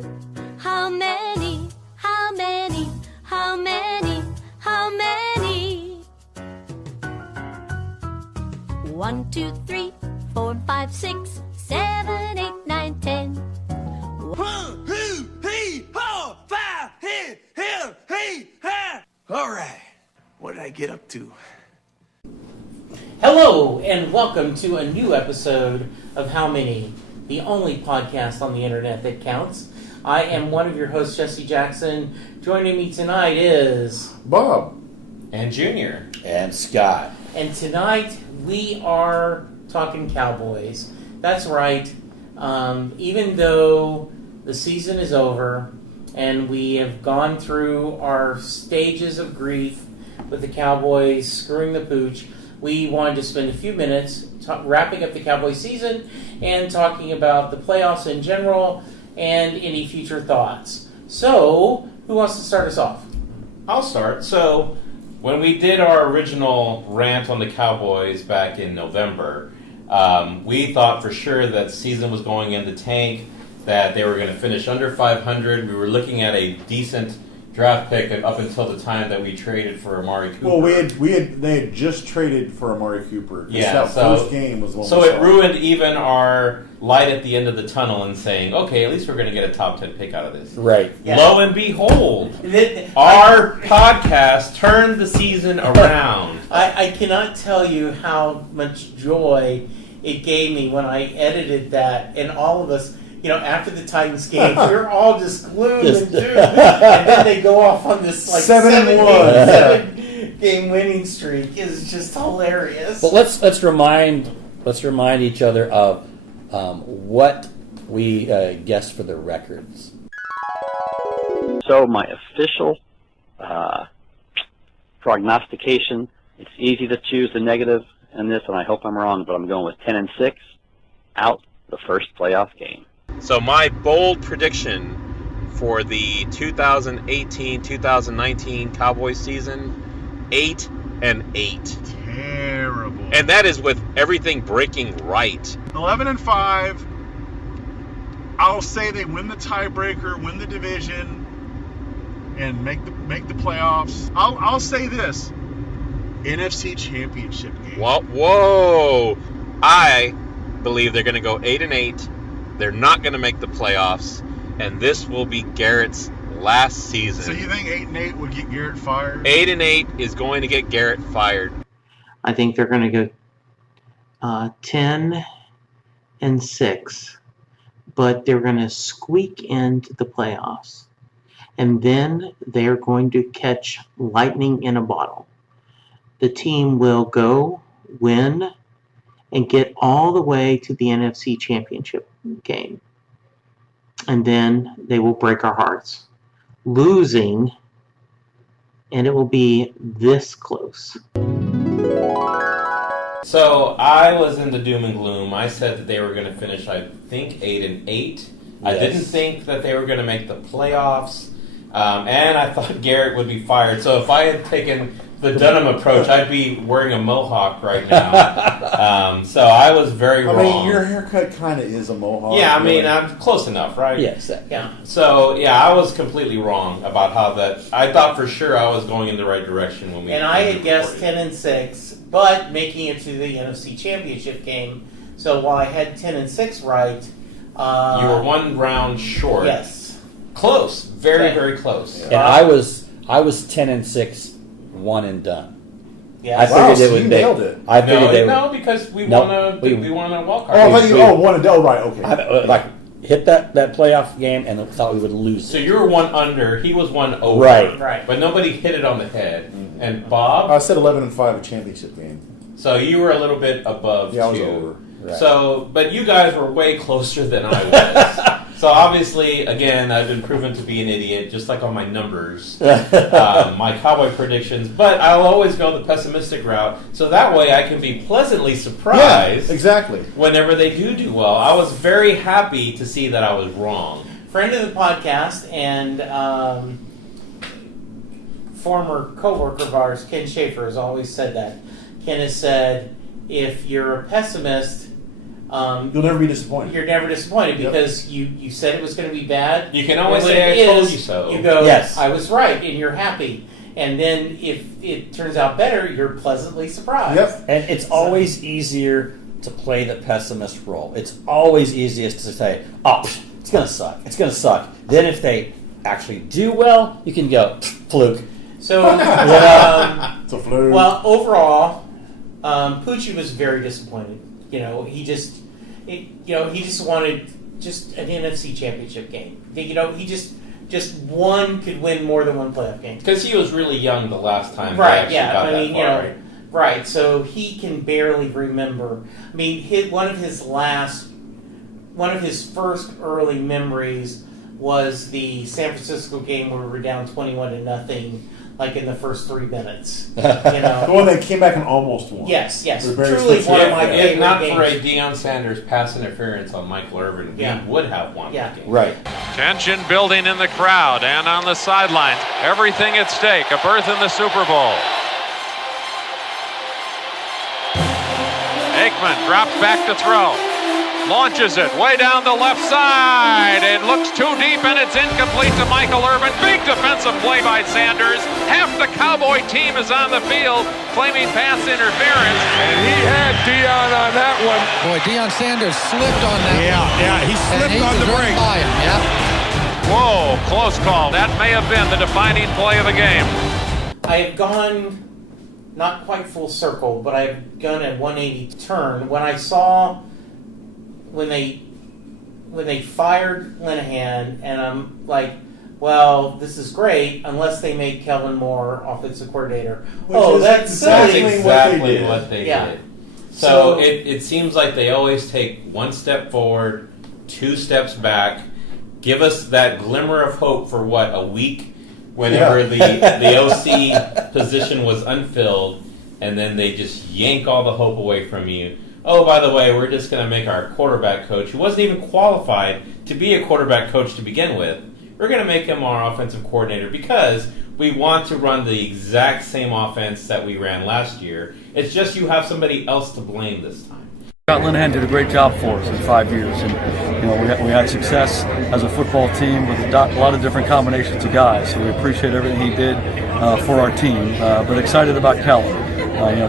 How many? How many? How many? How many? 1, 2, 3, 4, 5, 6, 7, 8, 9, 10. 1, 2, 3, 4, 5, 6, 7, 8, 9. All right, what did I get up to? Hello, and welcome to a new episode of How Many, the only podcast on the internet that counts. I am one of your hosts, Jesse Jackson. Joining me tonight is Bob. And Junior. And Scott. And tonight we are talking Cowboys. That's right. Even though the season is over and we have gone through our stages of grief with the Cowboys screwing the pooch, we wanted to spend a few minutes wrapping up the Cowboys season and talking about the playoffs in general and any future thoughts. So, who wants to start us off? I'll start. So, when we did our original rant on the Cowboys back in November, we thought for sure that the season was going in the tank, that they were going to finish under 500. We were looking at a decent draft pick up until the time that we traded for Amari Cooper. Well, they had just traded for Amari Cooper. Yeah, that first game was one. So it ruined even our light at the end of the tunnel and saying, okay, at least we're going to get a top 10 pick out of this. Right. Yeah. Lo and behold, our podcast turned the season around. I cannot tell you how much joy it gave me when I edited that, and all of us, after the Titans game, we were all just glued and doomed, and then they go off on this seven game winning streak. It's just hilarious. Well, let's remind each other of what we guessed for the records. So my official prognostication, it's easy to choose the negative in this, and I hope I'm wrong, but I'm going with 10-6 out the first playoff game. So my bold prediction for the 2018-2019 Cowboys season, 8-8. Terrible. And that is with everything breaking right. 11-5. I'll say they win the tiebreaker, win the division, and make the playoffs. I'll say this: NFC Championship game. Whoa! I believe they're going to go 8-8. They're not going to make the playoffs, and this will be Garrett's last season. So you think 8-8 would get Garrett fired? 8-8 is going to get Garrett fired. I think they're going to go 10-6, but they're going to squeak into the playoffs, and then they're going to catch lightning in a bottle. The team will go win and get all the way to the NFC Championship game. And then they will break our hearts, losing, and it will be this close. So I was in the doom and gloom. I said that they were going to finish, I think, 8-8. Yes. I didn't think that they were going to make the playoffs, and I thought Garrett would be fired. So if I had taken the Dunham approach, I'd be wearing a mohawk right now. So I was very wrong. I mean, your haircut kind of is a mohawk. Yeah, I mean, I'm close enough, right? Yes. Yeah. So, yeah, I was completely wrong about how that... I thought for sure I was going in the right direction when we... And I had guessed 10-6, but making it to the NFC Championship game. So while I had 10-6 right... you were one round short. Yes. Close. Very, very close. And I was 10-6, one and done. Yeah. I figured so it would you be. nailed it. I figured they would. No, because we No, won a wild card. Oh, I thought you. One and done. Right. Okay. Like hit that playoff game and thought we would lose. So you were one under. He was one over. Right. But nobody hit it on the head. Mm-hmm. And Bob. I said 11-5 a championship game. So you were a little bit above. Yeah, I was too. over. Right. So, but you guys were way closer than I was. So obviously, again, I've been proven to be an idiot, just like on my numbers, my Cowboy predictions. But I'll always go the pessimistic route, so that way I can be pleasantly surprised. Yeah, exactly. Whenever they do well, I was very happy to see that I was wrong. Friend of the podcast and former co-worker of ours, Ken Schaefer, has always said that. Ken has said, if you're a pessimist, You'll never be disappointed. You're never disappointed Yep. because you said it was going to be bad. You can always And when say, it "I told is, you so." You go, Yes. I was right, and you're happy. And then if it turns out better, you're pleasantly surprised. Yep. And it's always easier to play the pessimist role. It's always easiest to say, "Oh, it's going to suck. It's going to suck." Then if they actually do well, you can go, "Fluke." So, It's a fluke. well, overall, Pucci was very disappointed. He just wanted just an NFC Championship game. He just one could win more than one playoff game. Because he was really young the last time. Right? They actually Yeah. got I that mean, far, right? right. So he can barely remember. I mean, one of his first early memories was the San Francisco game where we were down 21-0, like in the first 3 minutes. The one that came back and almost won. Yes. The very Truly split one of second. my favorite If not games. for a Deion Sanders pass interference on Michael Irvin, Yeah. we would have won Yeah. that game. Right. Tension building in the crowd and on the sidelines. Everything at stake. A berth in the Super Bowl. Aikman drops back to throw. Launches it way down the left side. It looks too deep and it's incomplete to Michael Irvin. Big defensive play by Sanders. Half the Cowboy team is on the field claiming pass interference. And he had Deion on that one. Boy, Deion Sanders slipped on that one. Yeah, he slipped on the right brake. by him, yeah. Whoa, close call. That may have been the defining play of the game. I have gone not quite full circle, but I've gone a 180 turn when I saw when they fired Linehan, and I'm like, well, this is great unless they make Kellen Moore offensive coordinator. Which is that's exactly silly. Exactly did. what they Yeah. did. So it seems like they always take one step forward, 2 steps back, give us that glimmer of hope for a week whenever the OC position was unfilled, and then they just yank all the hope away from you. Oh, by the way, we're just going to make our quarterback coach, who wasn't even qualified to be a quarterback coach to begin with, we're going to make him our offensive coordinator because we want to run the exact same offense that we ran last year. It's just you have somebody else to blame this time. Scott Linehan did a great job for us in 5 years, and we had success as a football team with a lot of different combinations of guys. So we appreciate everything he did for our team, but excited about Kellen.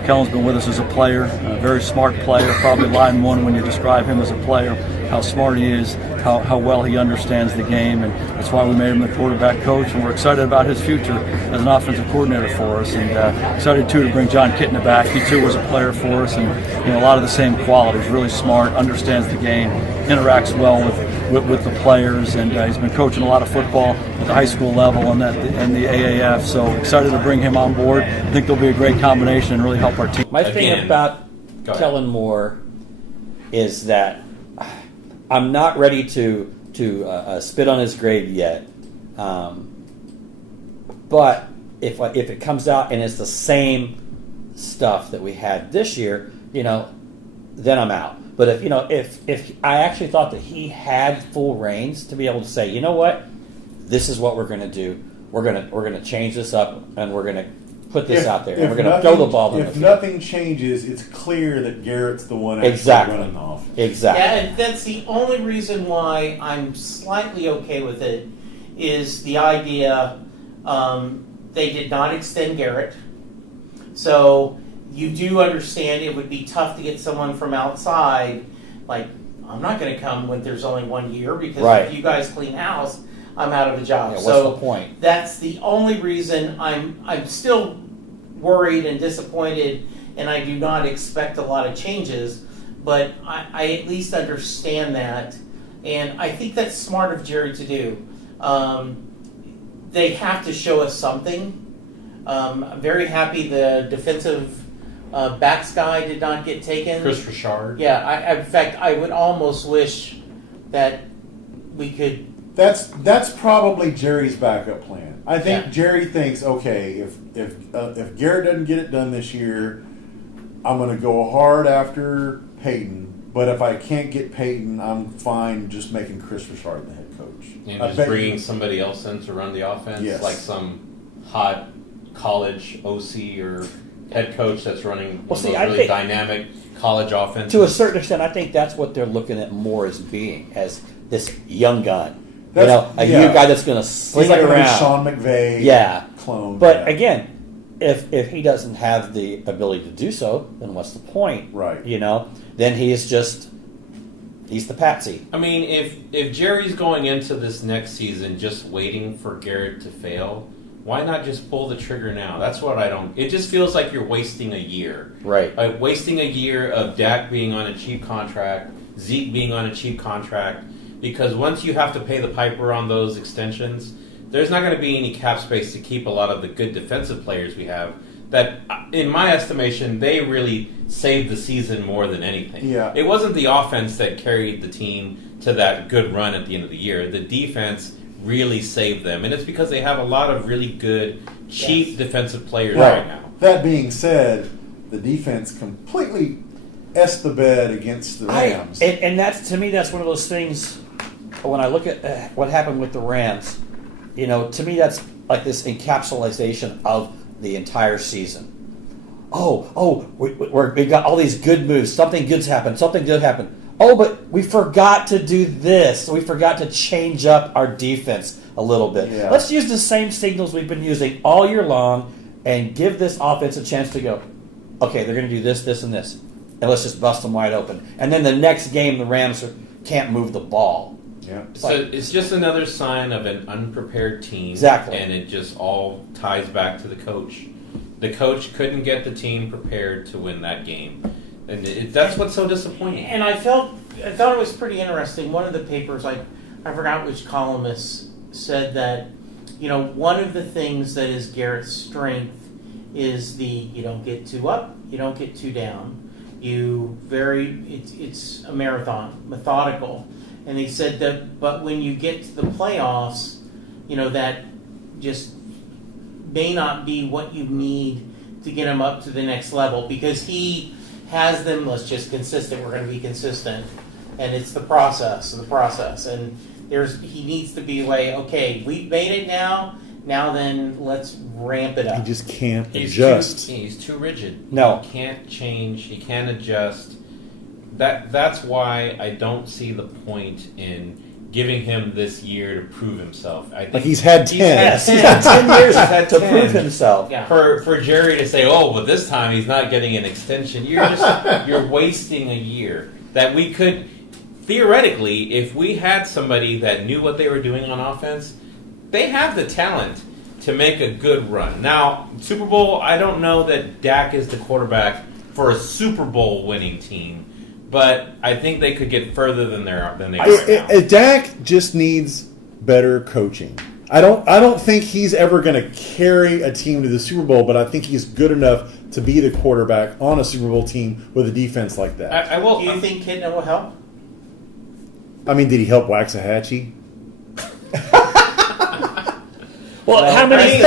Kellen's been with us as a player, a very smart player, probably line one when you describe him as a player, how smart he is, how well he understands the game, and that's why we made him the quarterback coach, and we're excited about his future as an offensive coordinator for us, and excited too to bring John Kitna back. He too was a player for us, and a lot of the same qualities, really smart, understands the game, interacts well with the players, and he's been coaching a lot of football at the high school level and the AAF, so excited to bring him on board. I think there'll be a great combination and really help our team. My thing about Kellen Moore is that I'm not ready to spit on his grave yet, but if it comes out and it's the same stuff that we had this year, then I'm out. But if I actually thought that he had full reins to be able to say, you know what, this is what we're going to do. We're going to change this up, and we're going to put this out there, and we're going to throw the ball. If nothing changes, it's clear that Garrett's the one actually running off. Exactly. Yeah, and that's the only reason why I'm slightly okay with it is the idea they did not extend Garrett. So you do understand it would be tough to get someone from outside. Like, I'm not going to come when there's only 1 year because if you guys clean house, I'm out of a job. Yeah, so what's the point? That's the only reason I'm still worried and disappointed, and I do not expect a lot of changes. But I at least understand that, and I think that's smart of Jerry to do. They have to show us something. I'm very happy the defensive backs guy did not get taken. Chris Richard. Yeah, in fact, I would almost wish that we could. That's probably Jerry's backup plan. I think Jerry thinks, okay, if Garrett doesn't get it done this year, I'm going to go hard after Peyton. But if I can't get Peyton, I'm fine just making Chris Richard the head coach. And just bringing somebody else in to run the offense, Yes. like some hot college OC or head coach that's running one of those I really think- dynamic college offenses. To a certain extent, I think that's what they're looking at more as being, as this young gun. That's- A yeah. young guy that's going to sling He's like it a around. Sean McVay clone. But yeah. again, if he doesn't have the ability to do so, then what's the point? Right. Then he's the patsy. I mean, if Jerry's going into this next season just waiting for Garrett to fail, why not just pull the trigger now? That's what I don't. It just feels like you're wasting a year. Right. Wasting a year of Dak being on a cheap contract, Zeke being on a cheap contract, because once you have to pay the piper on those extensions, there's not going to be any cap space to keep a lot of the good defensive players we have. That, in my estimation, they really saved the season more than anything. Yeah. It wasn't the offense that carried the team to that good run at the end of the year. The defense really saved them, and it's because they have a lot of really good, cheap defensive players right now. That being said, the defense completely essed the bed against the Rams. And that's, to me, that's one of those things. When I look at what happened with the Rams, to me that's like this encapsulation of the entire season. We got all these good moves. Something good's happened. Something good happened. Oh, but we forgot to do this. We forgot to change up our defense a little bit. Yeah. Let's use the same signals we've been using all year long and give this offense a chance to go, okay, they're going to do this, this, and this. And let's just bust them wide open. And then the next game, the Rams can't move the ball. Yeah. It's just another sign of an unprepared team. Exactly. And it just all ties back to the coach. The coach couldn't get the team prepared to win that game. And that's what's so disappointing. And I thought it was pretty interesting. One of the papers, I forgot which columnist, said that, one of the things that is Garrett's strength is you don't get too up, you don't get too down. It's a marathon, methodical. And they said that, but when you get to the playoffs, that just may not be what you need to get them up to the next level, because he has them, let's just consistent, we're going to be consistent. And it's the process. And he needs to be like, okay, we've made it now then let's ramp it up. He just can't adjust. He's too rigid. No. He can't change. He can't adjust. That's why I don't see the point in giving him this year to prove himself. I think he's had 10. He's had 10 years to prove himself. Yeah. For Jerry to say, oh, but this time he's not getting an extension, you're wasting a year that we could theoretically, if we had somebody that knew what they were doing on offense, they have the talent to make a good run. Now, Super Bowl, I don't know that Dak is the quarterback for a Super Bowl winning team, but I think they could get further than they are right now. Dak just needs better coaching. I don't think he's ever going to carry a team to the Super Bowl, but I think he's good enough to be the quarterback on a Super Bowl team with a defense like that. Do you think Kidna will help? I mean, did he help Waxahachie? Well, how many?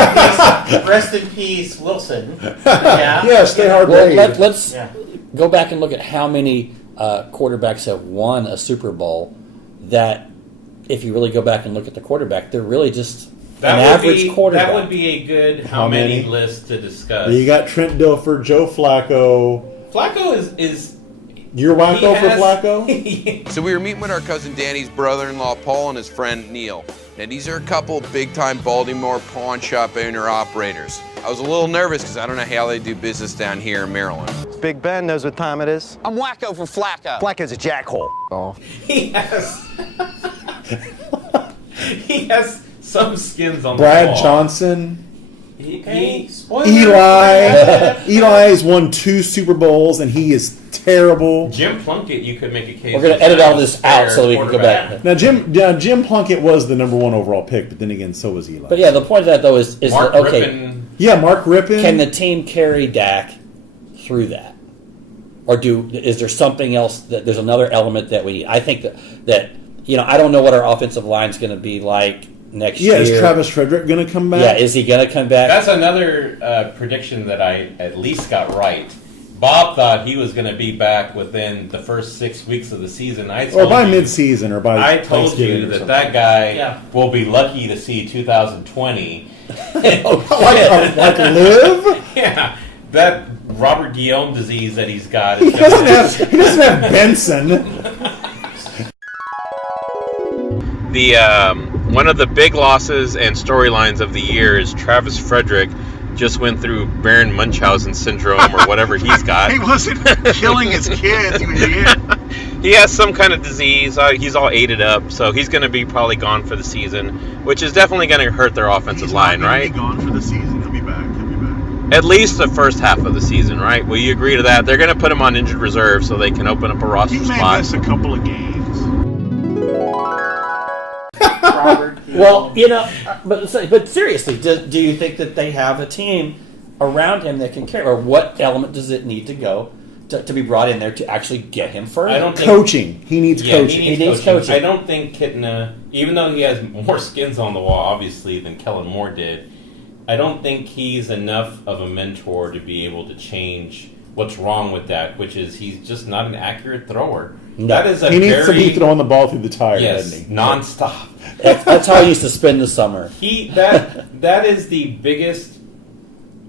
Rest in peace, Wilson. Yeah. Yeah, stay hard. Well, let's go back and look at how many quarterbacks have won a Super Bowl. That, if you really go back and look at the quarterback, they're really just an average quarterback. That would be a good how many list to discuss. You got Trent Dilfer, Joe Flacco. Flacco is You're wacko for Flacco? So we were meeting with our cousin Danny's brother-in-law, Paul, and his friend, Neil. Now, these are a couple big-time Baltimore pawn shop owner-operators. I was a little nervous because I don't know how they do business down here in Maryland. Big Ben knows what time it is. I'm wacko for Flacco. Flacco's a jackhole. Oh. He has some skins on Brad the wall. Johnson. Eli has won 2 Super Bowls, and he is terrible. Jim Plunkett, you could make a case. We're going to edit all this out so we can go back. Now, Jim Plunkett was the number 1 overall pick, but then again, so was Eli. But yeah, the point of that though is Mark that, okay, Rippon. Yeah, Mark Rippon. Can the team carry Dak through that, or is there something else that there's another element that we need? I think that I don't know what our offensive line is going to be like next year. Yeah, is Travis Frederick going to come back? Yeah, is he going to come back? That's another prediction that I at least got right. Bob thought he was going to be back within the first 6 weeks of the seaon. Or by mid-season, or by I told you Thanksgiving that guy will be lucky to see 2020. like live? Yeah. that Robert Guillaume disease that he's got. He doesn't have Benson. One of the big losses and storylines of the year is Travis Frederick just went through Baron Munchausen syndrome or whatever he's got. He wasn't killing his kids, you idiot. He has some kind of disease. He's all aided up, so he's going to be probably gone for the season, which is definitely going to hurt their offensive line, right? He's gone for the season. He'll be back. At least the first half of the season, right? Will you agree to that? They're going to put him on injured reserve so they can open up a roster He may spot. miss a couple of games. Well, but seriously, do you think that they have a team around him that can carry, or what element does it need to go to be brought in there to actually get him further? I don't think, coaching. He needs coaching. He needs coaching. I don't think Kitna, even though he has more skins on the wall, obviously, than Kellen Moore did, I don't think he's enough of a mentor to be able to change what's wrong with Dak, which is he's just not an accurate thrower. No. That is he needs to be throwing the ball through the tire, doesn't he? Nonstop. That's how he used to spend the summer. That is the biggest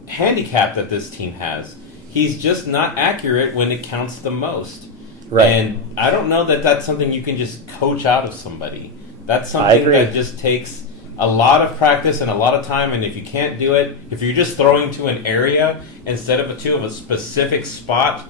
handicap that this team has. He's just not accurate when it counts the most. Right. And I don't know that that's something you can just coach out of somebody. That's something that just takes a lot of practice and a lot of time, and if you can't do it, if you're just throwing to an area instead of a specific spot,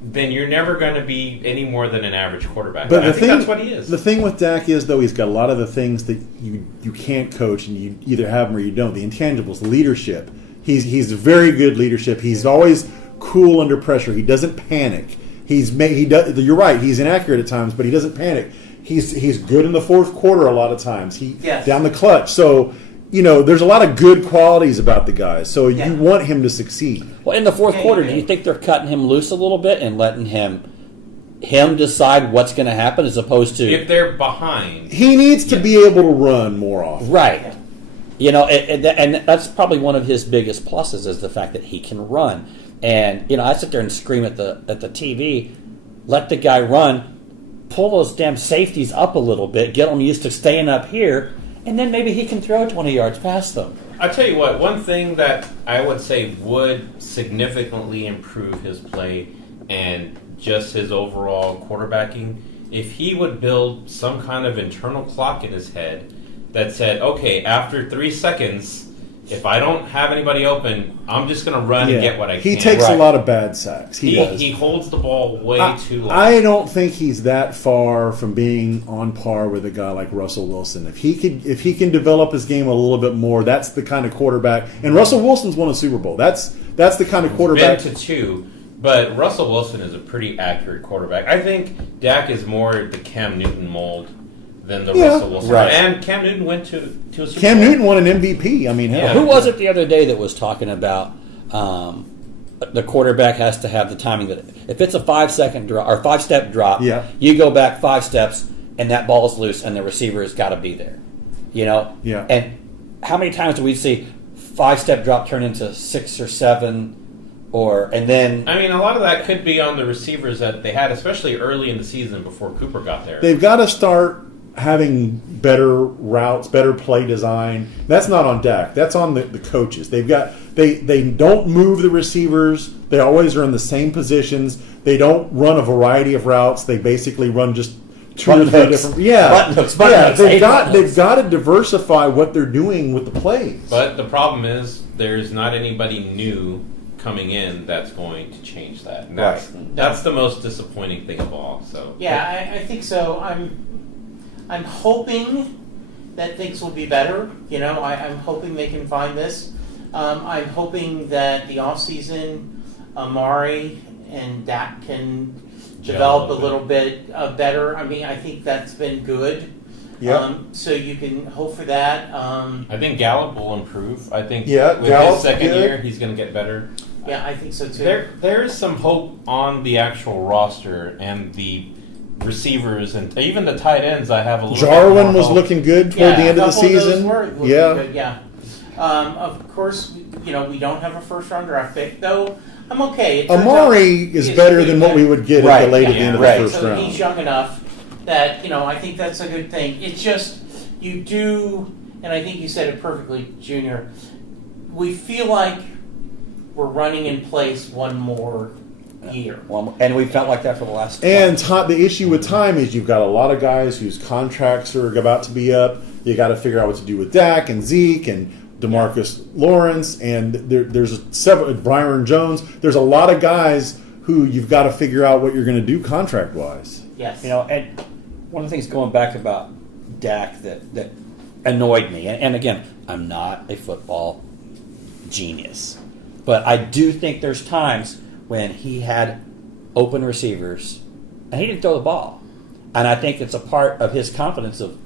then you're never going to be any more than an average quarterback. But I think that's what he is. The thing with Dak is, though, he's got a lot of the things that you can't coach, and you either have them or you don't. The intangibles, leadership. He's very good leadership. He's always cool under pressure. He doesn't panic. You're right. He's inaccurate at times, but he doesn't panic. He's good in the fourth quarter a lot of times. Down the clutch. So, there's a lot of good qualities about the guy. So you want him to succeed. Well, in the fourth quarter, do you think they're cutting him loose a little bit and letting him decide what's going to happen as opposed to... If they're behind. He needs to be able to run more often. Right. And that's probably one of his biggest pluses is the fact that he can run. And, I sit there and scream at the TV, let the guy run, pull those damn safeties up a little bit, get them used to staying up here, and then maybe he can throw 20 yards past them. I'll tell you what, one thing that I would say would significantly improve his play and just his overall quarterbacking, if he would build some kind of internal clock in his head that said, okay, after 3 seconds, if I don't have anybody open, I'm just going to run and get what I can. He takes a lot of bad sacks. He holds the ball way too long. I don't think he's that far from being on par with a guy like Russell Wilson. If he can develop his game a little bit more, that's the kind of quarterback. And Russell Wilson's won a Super Bowl. That's the kind of quarterback. Been to 2, but Russell Wilson is a pretty accurate quarterback. I think Dak is more the Cam Newton mold than the Russell Wilson. Right. And Cam Newton went to a Super Bowl. Cam Newton won an MVP. I mean, who was it the other day that was talking about the quarterback has to have the timing that if it's a 5-second drop or 5-step drop, you go back 5 steps and that ball's loose and the receiver has got to be there. Yeah. And how many times do we see 5-step drop turn into 6 or 7? And then I mean, a lot of that could be on the receivers that they had, especially early in the season before Cooper got there. They've got to start having better routes, better play design. That's not on Dak. That's on the coaches. They don't move the receivers. They always are in the same positions. They don't run a variety of routes. They basically run just 2 or 3 different. Button hooks. They've got to diversify what they're doing with the plays. But the problem is there's not anybody new coming in that's going to change that. And that's the most disappointing thing of all. So I think so. I'm hoping that things will be better. I'm hoping they can find this. I'm hoping that the offseason, Amari and Dak can develop a little bit better. I mean, I think that's been good. Yeah. So you can hope for that. I think Gallup will improve. I think with Gallup's his second good. year, he's going to get better. Yeah, I think so too. There is some hope on the actual roster and the receivers and even the tight ends. I have a little Jarwin bit more was hope. looking good toward the end of the season. Good, yeah. Of course, we don't have a first-round draft pick, though. I'm okay. Amari is better than what we would get at the late end of the first round. He's young enough that I think that's a good thing. It's just you do, and I think you said it perfectly, Junior. We feel like we're running in place one more year. And we felt like that for the last. And the issue with time is you've got a lot of guys whose contracts are about to be up. You got to figure out what to do with Dak and Zeke and DeMarcus Lawrence, and there's several Byron Jones. There's a lot of guys who you've got to figure out what you're going to do contract wise. Yes. And one of the things going back about Dak that annoyed me, and again, I'm not a football genius, but I do think there's times when he had open receivers and he didn't throw the ball, and I think it's a part of his confidence of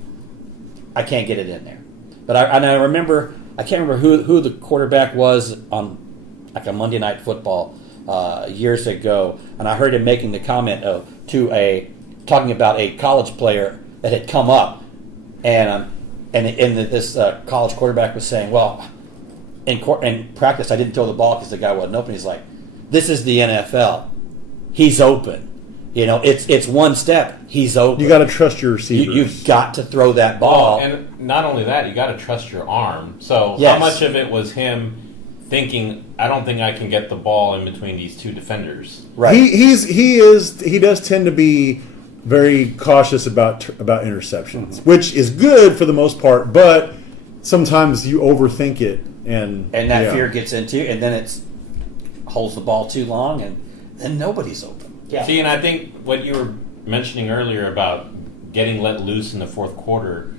I can't get it in there. But I remember. I can't remember who the quarterback was on like a Monday Night Football years ago, and I heard him making the comment talking about a college player that had come up, and this college quarterback was saying, "Well, in practice, I didn't throw the ball because the guy wasn't open." He's like, "This is the NFL. He's open. It's one step. He's open. You got to trust your receivers. You've got to throw that ball." Well, and not only that, you got to trust your arm. So yes. How much of it was him thinking, I don't think I can get the ball in between these two defenders? Right. He does tend to be very cautious about interceptions, which is good for the most part, but sometimes you overthink it, and that fear gets into you, and then it holds the ball too long, and then nobody's open. Yeah. See, and I think what you were mentioning earlier about getting let loose in the fourth quarter,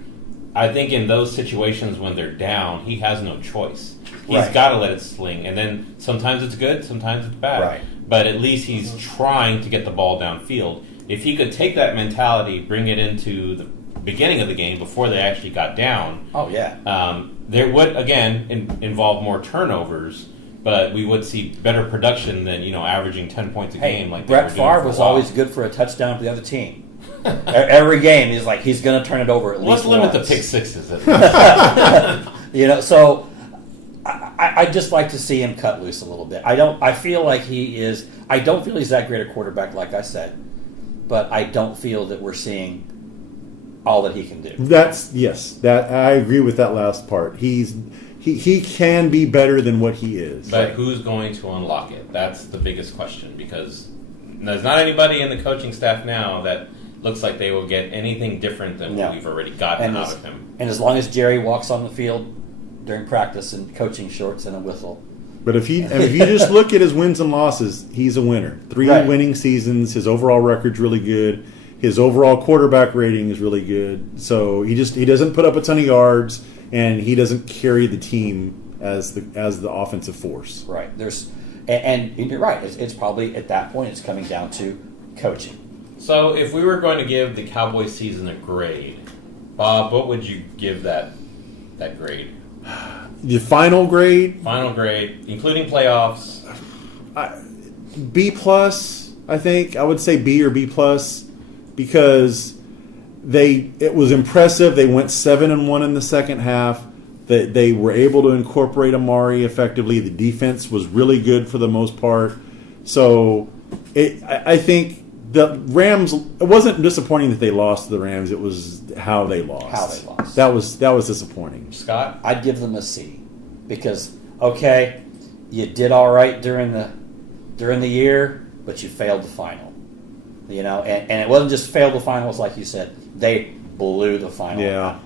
I think in those situations when they're down, he has no choice. He's got to let it sling, and then sometimes it's good, sometimes it's bad. Right. But at least he's trying to get the ball downfield. If he could take that mentality, bring it into the beginning of the game before they actually got down, there would, again, involve more turnovers, but we would see better production than averaging 10 points a game. Like Brett Favre was always good for a touchdown for the other team. Every game, he's going to turn it over at least once. Let's limit the pick sixes. So I just like to see him cut loose a little bit. I feel like he is. I don't feel he's that great a quarterback, like I said, but I don't feel that we're seeing all that he can do. That I agree with that last part. He can be better than what he is. But who's going to unlock it? That's the biggest question, because there's not anybody in the coaching staff now that looks like they will get anything different than what we've already gotten out of him. And as long as Jerry walks on the field during practice in coaching shorts and a whistle. But if you just look at his wins and losses, he's a winner. 3 winning seasons. His overall record's really good. His overall quarterback rating is really good. So he doesn't put up a ton of yards, and he doesn't carry the team as the offensive force. Right. And you're right. It's probably at that point it's coming down to coaching. So if we were going to give the Cowboys season a grade, Bob, what would you give that grade? The final grade? Final grade, including playoffs. B+, I think. I would say B or B+, because it was impressive. They went 7-1 in the second half. They were able to incorporate Amari effectively. The defense was really good for the most part. So I think the Rams, it wasn't disappointing that they lost to the Rams. It was how they lost. That was disappointing. Scott? I'd give them a C, because you did all right during the year, but you failed the final. And it wasn't just failed the finals, like you said. They blew the final. Yeah.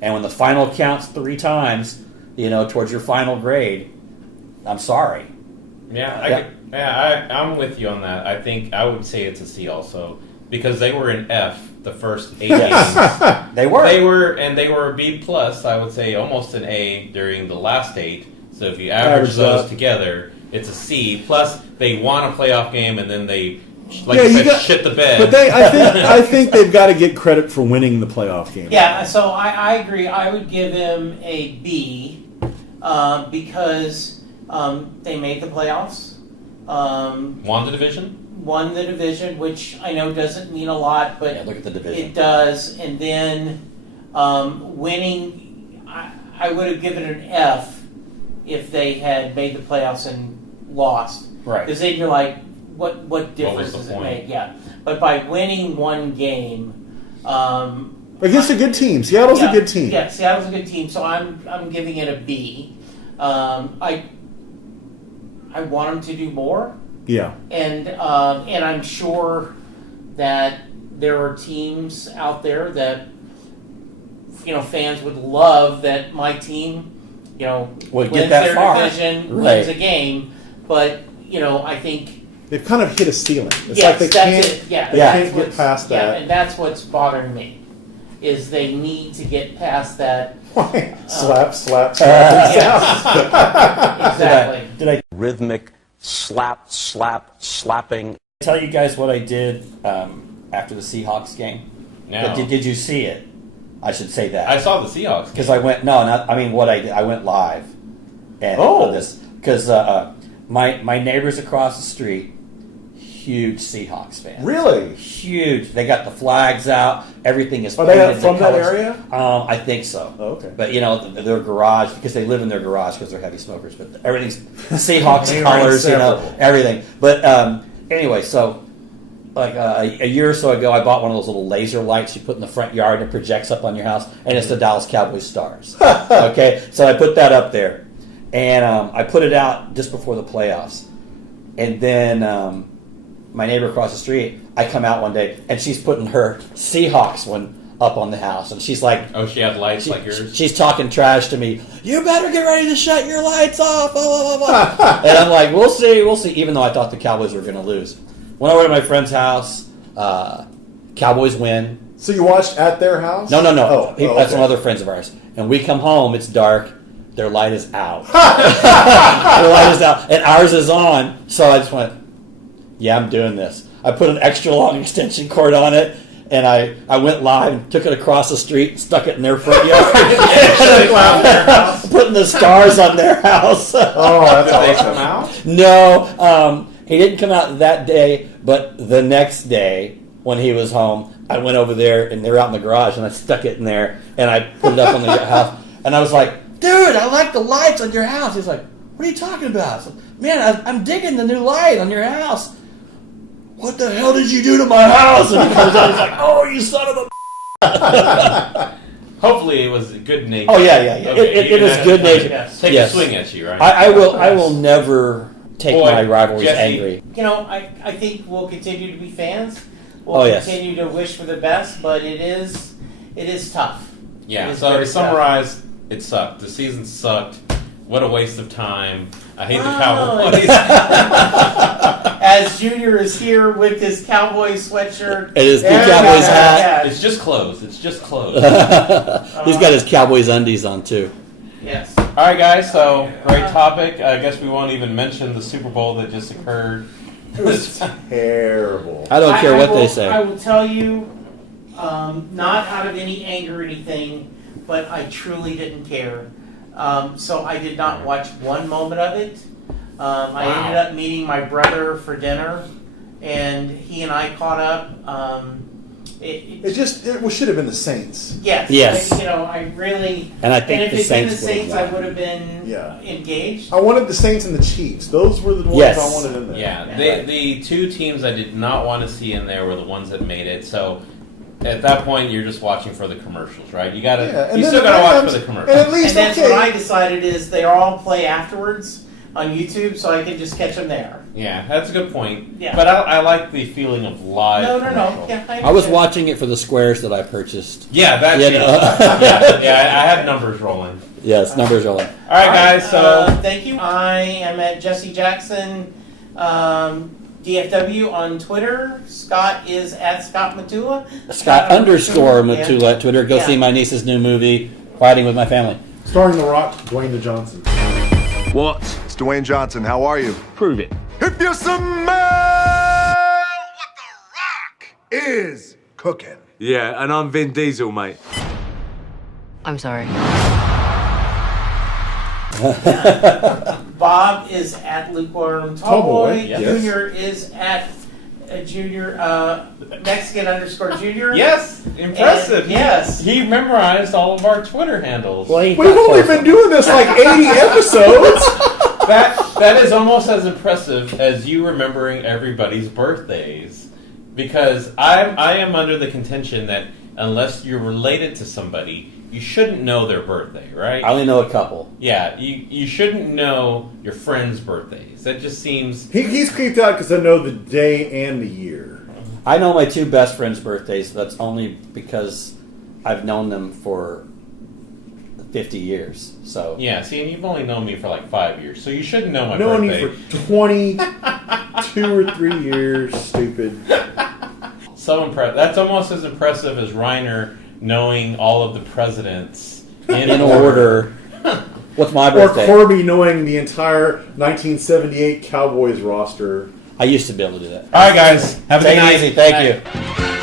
And when the final counts 3 times, towards your final grade, I'm sorry. I'm with you on that. I think I would say it's a C also, because they were an F the first 8 games. They were, and they were a B+. I would say almost an A during the last 8. So if you average those together, it's a C. Plus, they won a playoff game, and then they shit the bed. But I think they've got to get credit for winning the playoff game. Yeah, so I agree. I would give him a B because they made the playoffs. Won the division, which I know doesn't mean a lot, but look at the division. It does. And then winning, I would have given it an F if they had made the playoffs and lost. Right. Because then you're like, what difference does it make? Yeah. But by winning one game, against a good team. Seattle's a good team. Yeah, Seattle's a good team. So I'm giving it a B. I want them to do more. Yeah. And I'm sure that there are teams out there that fans would love that my team would wins get that their far. division, Right. wins a game. But I think They've kind of hit a ceiling. It's yes, like they that's can't. it. Yeah, They that's can't get what's- past yeah, that. and that's what's bothering me is they need to get past that. Slap, slap, slap. Yes. Exactly. Did I Rhythmic slapping. tell you guys what I did after the Seahawks game? No. Did you see it? I should say that. I saw the Seahawks. Because I went, what I did, I went live. And because my neighbors across the street, huge Seahawks fans. Really? Huge. They got the flags out. Everything is Are they painted from the that colors. area? I think so. Oh, okay. But their garage, because they live in their garage because they're heavy smokers. But everything's Seahawks They are colors, inseparable. everything. But anyway, so like a year or so ago, I bought one of those little laser lights you put in the front yard and it projects up on your house, and it's the Dallas Cowboys stars. Okay, so I put that up there, and I put it out just before the playoffs, and then my neighbor across the street, I come out one day, and she's putting her Seahawks one up on the house, and she's like, oh, she had lights like yours? She's talking trash to me. You better get ready to shut your lights off. Blah, blah, blah, blah. And I'm like, we'll see. Even though I thought the Cowboys were going to lose. Went over to my friend's house. Cowboys win. So you watched at their house? No. Oh, That's okay. some other friends of ours. And we come home. It's dark. Their light is out. Their light is out. And ours is on. So I just went, yeah, I'm doing this. I put an extra long extension cord on it. And I went live and took it across the street and stuck it in their front yard. Putting the stars on their house. Oh, that's Did they awesome. come out? No, he didn't come out that day, but the next day when he was home, I went over there and they were out in the garage and I stuck it in there and I put it up on the house. And I was like, dude, I like the lights on your house. He's like, what are you talking about? I said, man, I'm digging the new light on your house. What the hell did you do to my house? And he comes out, he's like, oh, you son of a... Hopefully it was good nature. Oh, yeah. Okay, It was good nature. Take Yes. a swing at you, right? I will never take my rivalries Jesse. angry. I think we'll continue to be fans. We'll Oh, yes. continue to wish for the best, but it is tough. Yeah, It is so very to summarize, it sucked. The season sucked. What a waste of time. I hate the Cowboys. As Junior is here with his Cowboys sweatshirt. It is the and Cowboys hat. It's just clothes. It's just clothes. He's got his Cowboys undies on, too. Yes. All right, guys, so great topic. I guess we won't even mention the Super Bowl that just occurred. It was terrible. I don't care what will, they say. I will tell you, not out of any anger or anything, but I truly didn't care. So I did not watch one moment of it. I ended up meeting my brother for dinner, and he and I caught up. It should have been the Saints. Yes. Yes. I really. And I think if the it'd been the Saints would've Saints, I won. would have been engaged. I wanted the Saints and the Chiefs. Those were the ones Yes. I wanted in there. Yeah, the two teams I did not want to see in there were the ones that made it. So at that point, you're just watching for the commercials, right? You and you then still the gotta watch Rams- for the commercials. and at least- And that's okay. what I decided is they all play afterwards on YouTube, so I can just catch them there. Yeah, that's a good point. Yeah. But I like the feeling of live. No. commercial. Yeah, I was watching it for the squares that I purchased. Yeah, that's You know? I had numbers rolling. Yes, numbers rolling. All right, guys. So thank you. I am at Jesse Jackson DFW on Twitter. Scott is at Scott Matula. Scott underscore Matula at Twitter. Go Yeah. see my niece's new movie, Fighting with My Family. Starring The Rock, Dwayne The Johnson. What? It's Dwayne Johnson. How are you? Prove it. If you smell what The Rock is cooking. Yeah, and I'm Vin Diesel, mate. I'm sorry. Bob is at Lukewarm Tallboy, Tallboy. yes. Junior is at Junior Mexican underscore Junior. yes, impressive. And yes. he memorized all of our Twitter handles. Well, he We've got only close. been doing this like 80 episodes. That is almost as impressive as you remembering everybody's birthdays, because I am under the contention that unless you're related to somebody, you shouldn't know their birthday, right? I only know a couple. Yeah, you shouldn't know your friends' birthdays. That just seems... He's creeped out because I know the day and the year. I know my two best friends' birthdays. That's only because I've known them for 50 years. So Yeah, see, and you've only known me for like 5 years, so you shouldn't know my Known birthday. you for 22 or 3 years, stupid. So impressive. That's almost as impressive as Reiner knowing all of the presidents in order. What's my Or birthday? Corby knowing the entire 1978 Cowboys roster. I used to be able to do that. All right, guys. Have a Take good it night. easy. Thank you.